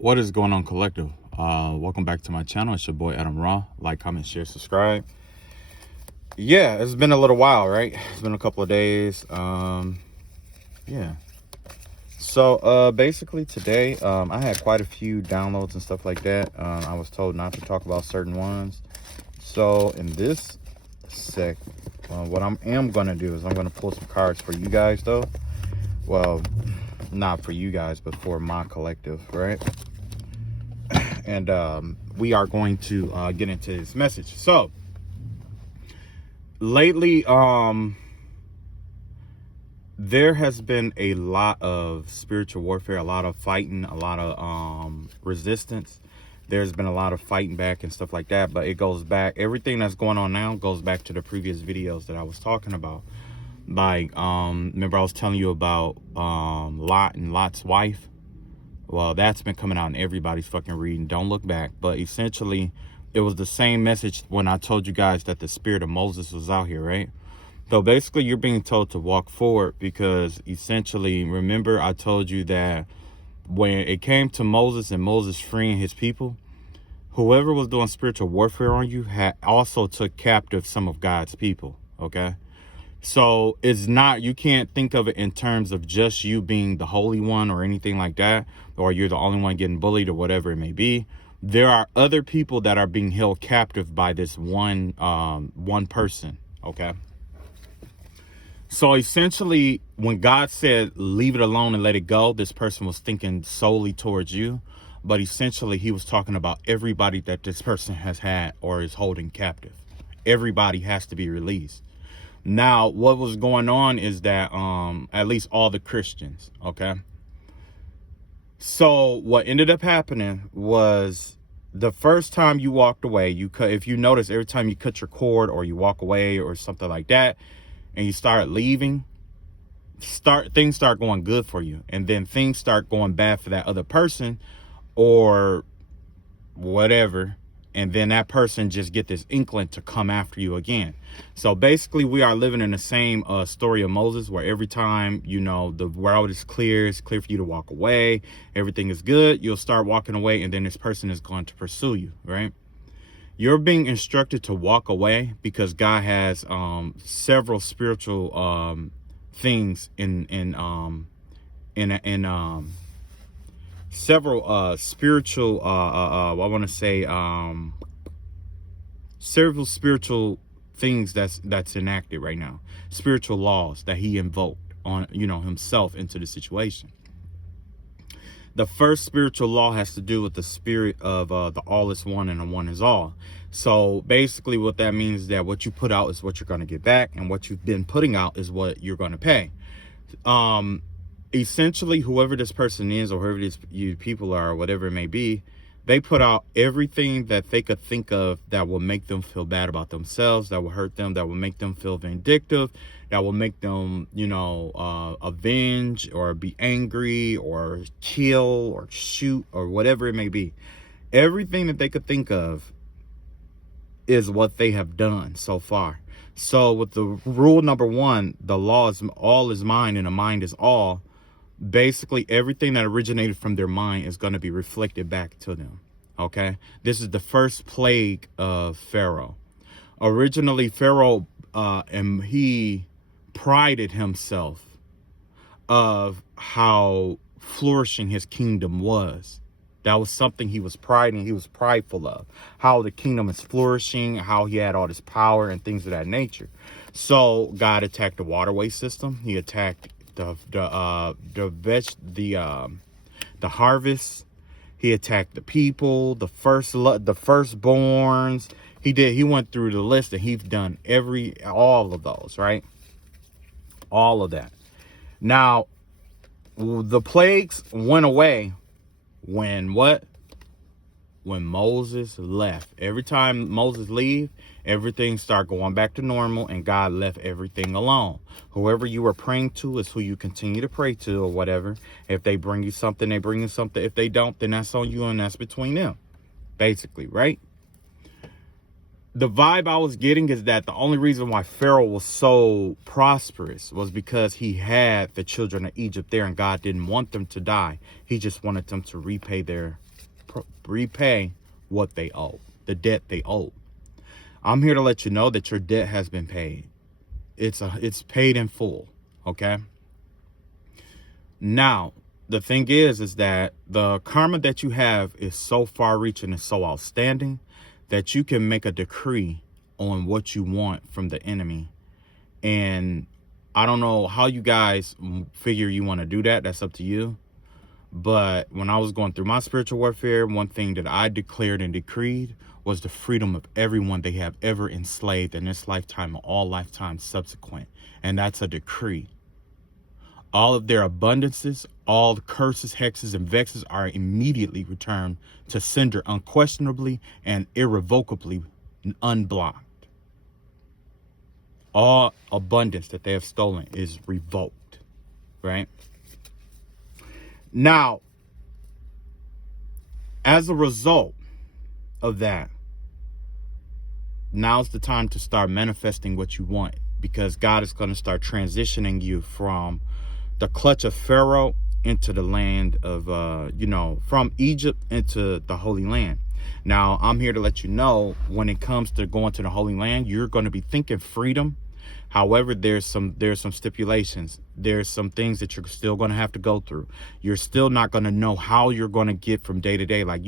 What is going on, collective? Welcome back to my channel. It's your boy Adam Raw. Like, comment, share, subscribe. Yeah, it's been a little while, right? It's been a couple of days. Yeah. So basically today, I had quite a few downloads and stuff like that. I was told not to talk about certain ones. So in this what I am gonna do is I'm gonna pull some cards for you guys, though. Well, not for you guys, but for my collective, right? And we are going to get into this message. So lately, there has been a lot of spiritual warfare, a lot of fighting, a lot of resistance. There's been a lot of fighting back and stuff like that, but it goes back, everything that's going on now goes back to the previous videos that I was talking about. Like, remember I was telling you about Lot and Lot's wife? Well, that's been coming out in everybody's fucking reading. Don't look back. But essentially, it was the same message when I told you guys that the spirit of Moses was out here, right? So basically, you're being told to walk forward because essentially, remember I told you that when it came to Moses and Moses freeing his people, whoever was doing spiritual warfare on you had also took captive some of God's people, okay? So it's not, you can't think of it in terms of just you being the holy one or anything like that, or you're the only one getting bullied or whatever it may be. There are other people that are being held captive by this one person, okay? So essentially, when God said, leave it alone and let it go, this person was thinking solely towards you. But essentially, he was talking about everybody that this person has had or is holding captive. Everybody has to be released. Now, what was going on is that at least all the Christians, okay? So what ended up happening was the first time you walked away, if you notice, every time you cut your cord or you walk away or something like that, and you start leaving, things start going good for you. And then things start going bad for that other person or whatever. And then that person just get this inkling to come after you again. So basically, we are living in the same story of Moses, where every time, you know, the world is clear, it's clear for you to walk away, everything is good, you'll start walking away, and then this person is going to pursue you, right? You're being instructed to walk away because God has several spiritual things several spiritual I want to say several spiritual things that's enacted right now, spiritual laws that he invoked on, you know, himself into the situation. The first spiritual law has to do with the spirit of the all is one and the one is all. So basically what that means is that what you put out is what you're going to get back, and what you've been putting out is what you're going to pay. Essentially, whoever this person is or whoever you people are or whatever it may be, they put out everything that they could think of that will make them feel bad about themselves, that will hurt them, that will make them feel vindictive, that will make them, you know, avenge or be angry or kill or shoot or whatever it may be. Everything that they could think of is what they have done so far. So with the rule number one, the law is all is mind and the mind is all. Basically, everything that originated from their mind is going to be reflected back to them. Okay, this is the first plague of Pharaoh. Originally, Pharaoh and he prided himself of how flourishing his kingdom was. That was something he was prideful of, how the kingdom is flourishing, how he had all this power and things of that nature. So God attacked the waterway system. He attacked the harvest. He attacked the people, the firstborns. He went through the list, and he's done all of those, right? All of that. Now, the plagues went away when what? When Moses left. Every time Moses leave, everything start going back to normal, and God left everything alone. Whoever you were praying to is who you continue to pray to or whatever. If they bring you something, they bring you something. If they don't, then that's on you, and that's between them, basically, right? The vibe I was getting is that the only reason why Pharaoh was so prosperous was because he had the children of Egypt there, and God didn't want them to die. He just wanted them to repay what they owe, the debt they owe. I'm here to let you know that your debt has been paid. It's paid in full. Okay. Now, the thing is that the karma that you have is so far-reaching and so outstanding that you can make a decree on what you want from the enemy. And I don't know how you guys figure you want to do that. That's up to you. But when I was going through my spiritual warfare, one thing that I declared and decreed was the freedom of everyone they have ever enslaved in this lifetime or all lifetimes subsequent. And that's a decree. All of their abundances, all the curses, hexes, and vexes are immediately returned to sender unquestionably and irrevocably unblocked. All abundance that they have stolen is revoked, right? Now, as a result of that, now's the time to start manifesting what you want, because God is going to start transitioning you from the clutch of Pharaoh into the land of, from Egypt into the Holy Land. Now, I'm here to let you know, when it comes to going to the Holy Land, you're going to be thinking freedom. However, there's some stipulations. There's some things that you're still going to have to go through. You're still not going to know how you're going to get from day to day. Like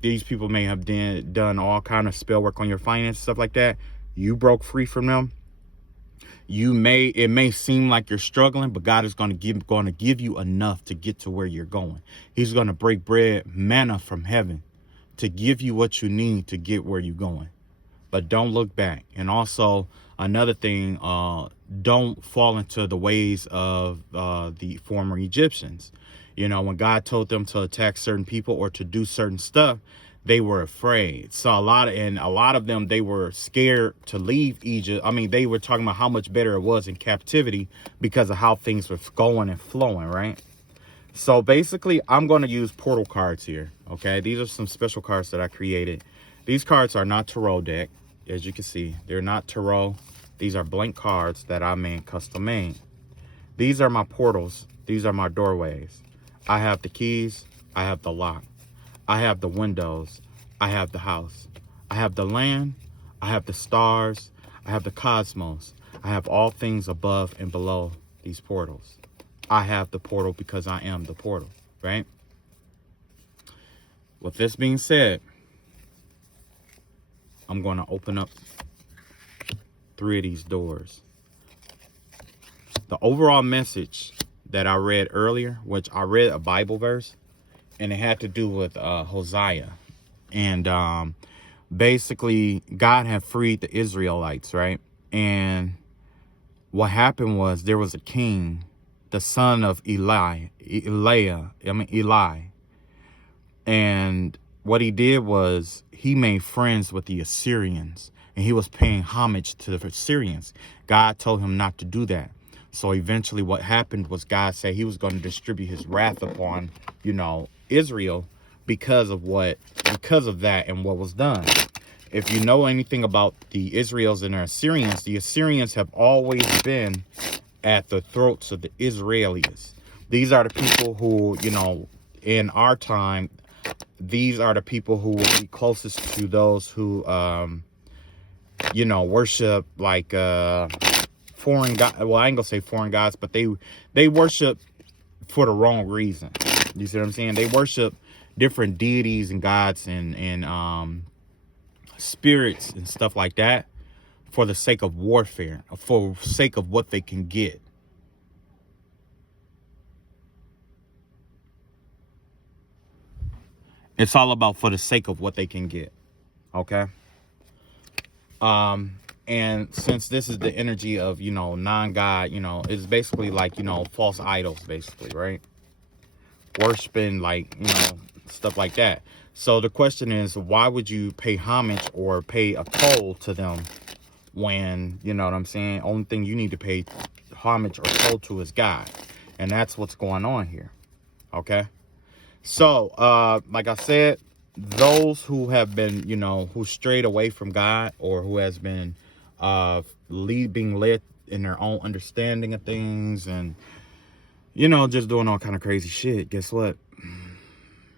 these people may have done all kind of spell work on your finances, stuff like that. You broke free from them. It may seem like you're struggling, but God is going to give you enough to get to where you're going. He's going to break bread, manna from heaven, to give you what you need to get where you're going. But don't look back. And also another thing, don't fall into the ways of the former Egyptians. When God told them to attack certain people or to do certain stuff, they were afraid. So a lot of them, they were scared to leave Egypt. I mean, they were talking about how much better it was in captivity because of how things were going and flowing, right? So basically, I'm going to use portal cards here. Okay, these are some special cards that I created. These cards are not tarot deck. As you can see, they're not tarot. These are blank cards that I custom made. These are my portals. These are my doorways. I have the keys. I have the lock. I have the windows. I have the house. I have the land. I have the stars. I have the cosmos. I have all things above and below these portals. I have the portal because I am the portal, right? With this being said, I'm going to open up 3 of these doors. The overall message that I read earlier, which I read a Bible verse, and it had to do with Hosea. And basically, God had freed the Israelites, right? And what happened was there was a king, the son of Eli. And what he did was he made friends with the Assyrians, and he was paying homage to the Assyrians. God told him not to do that. So eventually what happened was God said he was going to distribute his wrath upon, Israel because of that and what was done. If you know anything about the Israels and the Assyrians have always been at the throats of the Israelis. These are the people who, in our time, these are the people who will be closest to those who, worship like foreign gods. Well, I ain't gonna say foreign gods, but they worship for the wrong reason. You see what I'm saying? They worship different deities and gods and spirits and stuff like that for the sake of warfare, for sake of what they can get. It's all about for the sake of what they can get. Okay. And since this is the energy of, non-God, it's basically like, false idols, basically, right? Worshiping, like, stuff like that. So the question is, why would you pay homage or pay a toll to them when, you know what I'm saying? Only thing you need to pay homage or toll to is God. And that's what's going on here. Okay. So, like I said, those who have been, who strayed away from God, or who has been being led in their own understanding of things, and just doing all kind of crazy shit. Guess what?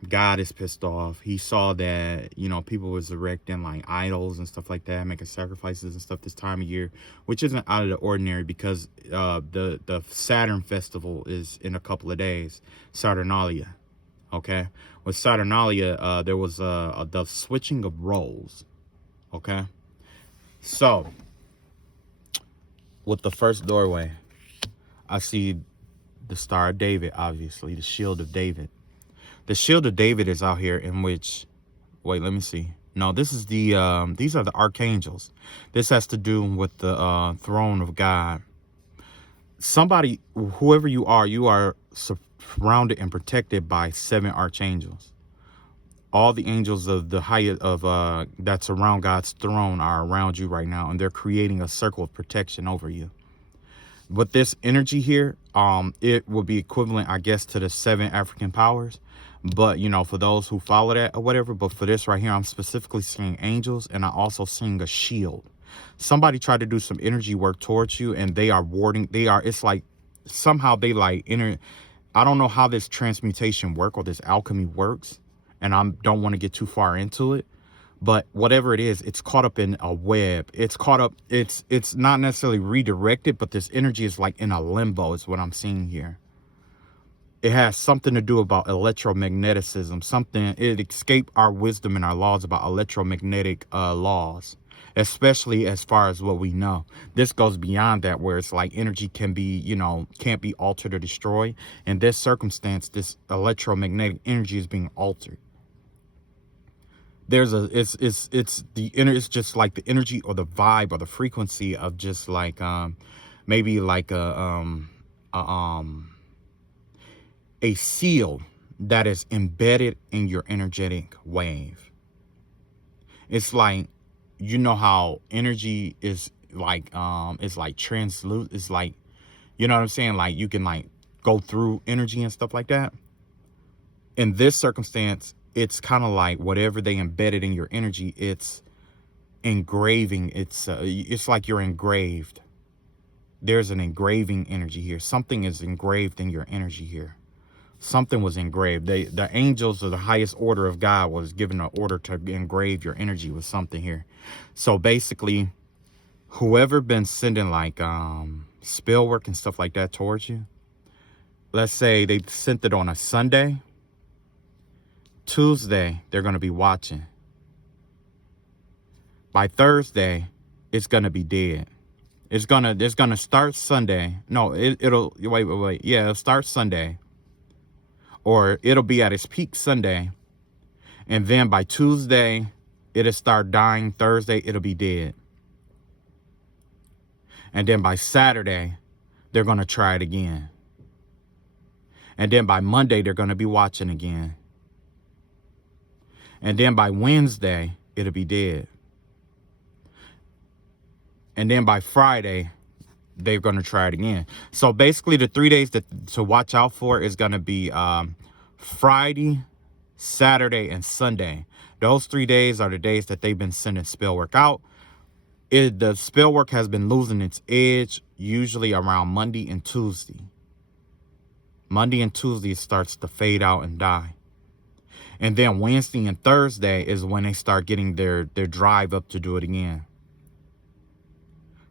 God is pissed off. He saw that, people was erecting like idols and stuff like that, making sacrifices and stuff this time of year, which isn't out of the ordinary, because the Saturn festival is in a couple of days, Saturnalia. Okay, with Saturnalia, there was the switching of roles. Okay, so with the first doorway, I see the Star of David, obviously the Shield of David. The Shield of David is out here, in which, wait, let me see. No, this is these are the archangels. This has to do with the throne of God. Somebody, whoever you are surrounded and protected by 7 archangels. All the angels of the highest that's around God's throne are around you right now, and they're creating a circle of protection over you. With this energy here, it will be equivalent, I guess, to the 7 African powers. But, for those who follow that or whatever, but for this right here, I'm specifically seeing angels, and I also seeing a shield. Somebody tried to do some energy work towards you, and they are warding. It's like somehow they like I don't know how this transmutation work or this alchemy works, and I don't want to get too far into it. But whatever it is, it's caught up in a web. It's caught up. It's not necessarily redirected, but this energy is like in a limbo is what I'm seeing here. It has something to do about electromagneticism. It escaped our wisdom and our laws about electromagnetic laws, especially as far as what we know. This goes beyond that, where it's like energy can be, can't be altered or destroyed. In this circumstance, this electromagnetic energy is being altered. It's just like the energy or the vibe or the frequency of just like maybe like a seal that is embedded in your energetic wave. It's like, how energy is like it's like translucent. It's like, you know what I'm saying, like you can like go through energy and stuff like that. In this circumstance, it's kind of like whatever they embedded in your energy, it's engraving. It's like you're engraved. There's an engraving energy here. Something is engraved in your energy here. Something was engraved. The angels of the highest order of God was given an order to engrave your energy with something here. So basically, whoever been sending like spell work and stuff like that towards you, let's say they sent it on a Sunday, Tuesday, they're going to be watching. By Thursday, it's going to be dead. It's gonna start Sunday. No, it'll wait. Yeah, it'll start Sunday, or it'll be at its peak Sunday, and then by Tuesday, it'll start dying. Thursday, it'll be dead, and then by Saturday, they're gonna try it again, and then by Monday, they're gonna be watching again, and then by Wednesday, it'll be dead. And then by Friday, they're going to try it again. So basically, the 3 days to watch out for is going to be Friday, Saturday, and Sunday. Those 3 days are the days that they've been sending spell work out. The spell work has been losing its edge usually around Monday and Tuesday. Monday and Tuesday it starts to fade out and die. And then Wednesday and Thursday is when they start getting their drive up to do it again.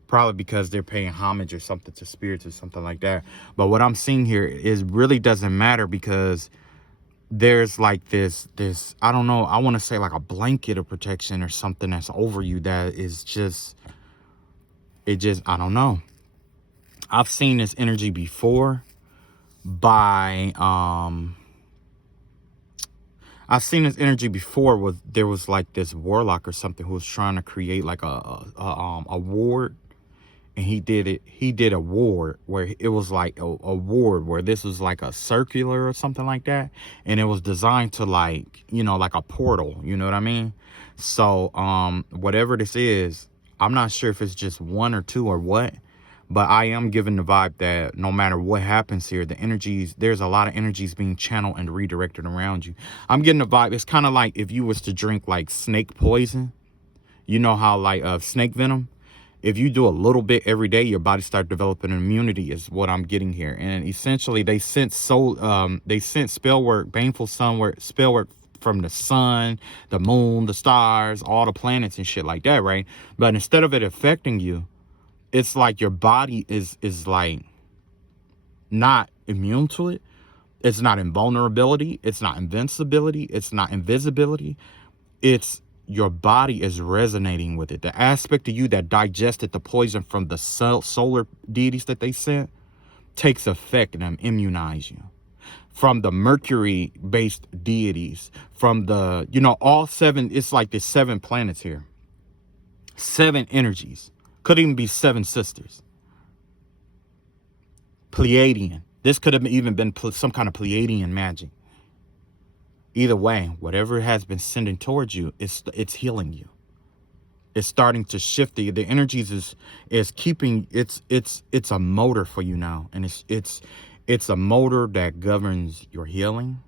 Probably because they're paying homage or something to spirits or something like that. But what I'm seeing here is really doesn't matter, because there's like this, I don't know, I want to say like a blanket of protection or something that's over you that is just, I don't know. I've seen this energy before by, I've seen this energy before there was like this warlock or something who was trying to create like a ward. And he did a ward where it was like a ward where this was like a circular or something like that. And it was designed to like, like a portal, you know what I mean? So, whatever this is, I'm not sure if it's just one or two or what, But I am given the vibe that no matter what happens here, there's a lot of energies being channeled and redirected around you. I'm getting the vibe. It's kind of like if you was to drink like snake poison. You know how like snake venom, if you do a little bit every day, your body start developing an immunity is what I'm getting here. And essentially they sent spell work, baneful spell work from the sun, the moon, the stars, all the planets and shit like that, right? But instead of it affecting you, it's like your body is like not immune to it. It's not invulnerability. It's not invincibility. It's not invisibility. It's your body is resonating with it. The aspect of you that digested the poison from the solar deities that they sent takes effect and immunize you. From the Mercury-based deities, from the, all seven, it's like there's 7 planets here. 7 energies. Could even be 7 sisters. Pleiadian. This could have even been some kind of Pleiadian magic. Either way, whatever has been sending towards you, it's healing you. It's starting to shift the energies is keeping it's a motor for you now, and it's a motor that governs your healing.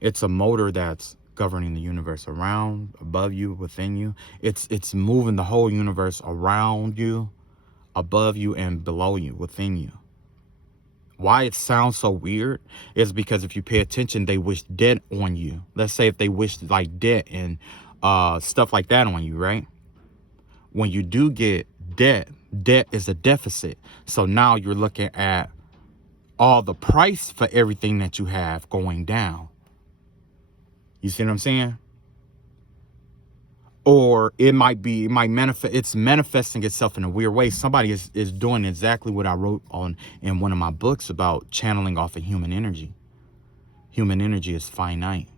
It's a motor that's governing the universe around, above you, within you. It's moving the whole universe around you, above you, and below you, within you. Why it sounds so weird is because if you pay attention, they wish debt on you. Let's say if they wish like debt and stuff like that on you, right? When you do get debt is a deficit. So now you're looking at all the price for everything that you have going down. You see what I'm saying? Or it might manifest, it's manifesting itself in a weird way. Somebody is doing exactly what I wrote on in one of my books about channeling off of human energy. Human energy is finite.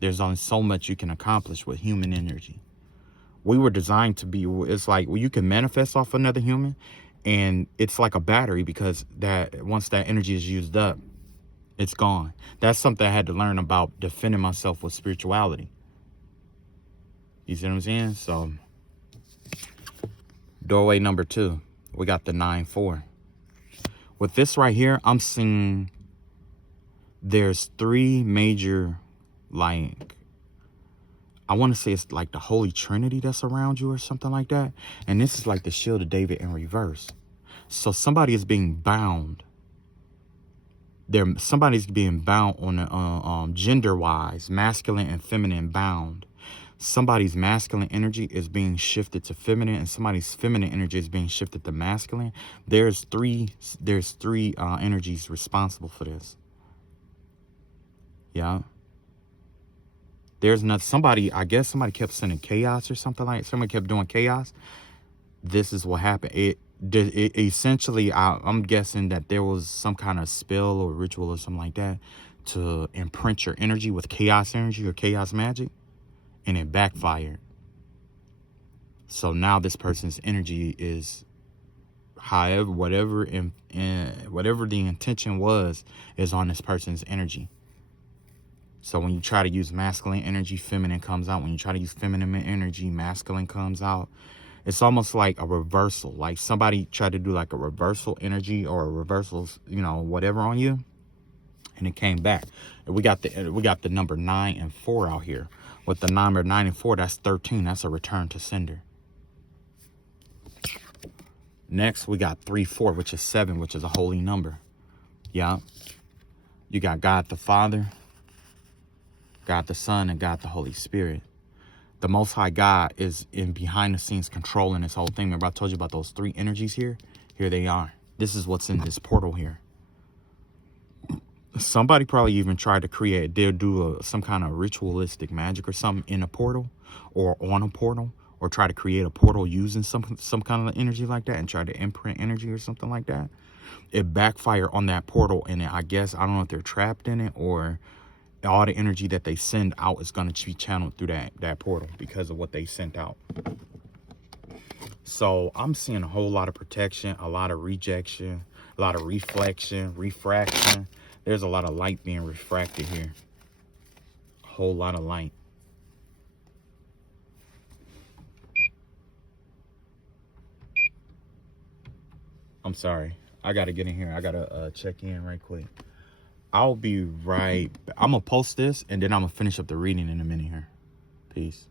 There's only so much you can accomplish with human energy. We were designed to be, it's like, well, you can manifest off another human, and it's like a battery, because that once that energy is used up, it's gone. That's something I had to learn about defending myself with spirituality. You see what I'm saying? So, doorway number 2, we got the 9-4. With this right here, I'm seeing there's 3 major, like, I want to say it's like the Holy Trinity that's around you or something like that. And this is like the Shield of David in reverse. So somebody is being bound. Somebody's being bound on a gender-wise, masculine and feminine bound. Somebody's masculine energy is being shifted to feminine, and somebody's feminine energy is being shifted to masculine. There's three energies responsible for this. Yeah. There's not somebody, I guess somebody kept sending chaos or something like that. Somebody kept doing chaos. This is what happened. It essentially, I'm guessing that there was some kind of spell or ritual or something like that to imprint your energy with chaos energy or chaos magic, and it backfired. So now this person's energy is, however, whatever the intention was, is on this person's energy. So when you try to use masculine energy, feminine comes out. When you try to use feminine energy, masculine comes out. It's almost like a reversal. Like somebody tried to do like a reversal energy or a reversal, whatever on you, and it came back. And we got the number 9 and 4 out here. With the number 9 and 4, that's 13. That's a return to sender. Next, we got 3-4, which is 7, which is a holy number. Yeah. You got God the Father, God the Son, and God the Holy Spirit. The Most High God is in behind the scenes controlling this whole thing. Remember I told you about those 3 energies here? Here they are. This is what's in this portal here. Somebody probably even tried to do some kind of ritualistic magic or something in a portal or on a portal, or try to create a portal using some kind of energy like that and try to imprint energy or something like that. It backfired on that portal, and I guess, I don't know if they're trapped in it, or all the energy that they send out is going to be channeled through that portal because of what they sent out. So I'm seeing a whole lot of protection, a lot of rejection, a lot of refraction. There's a lot of light being refracted here. A whole lot of light. I'm sorry. I got to get in here. I got to check in right quick. I'll be right back. I'm going to post this, and then I'm going to finish up the reading in a minute here. Peace.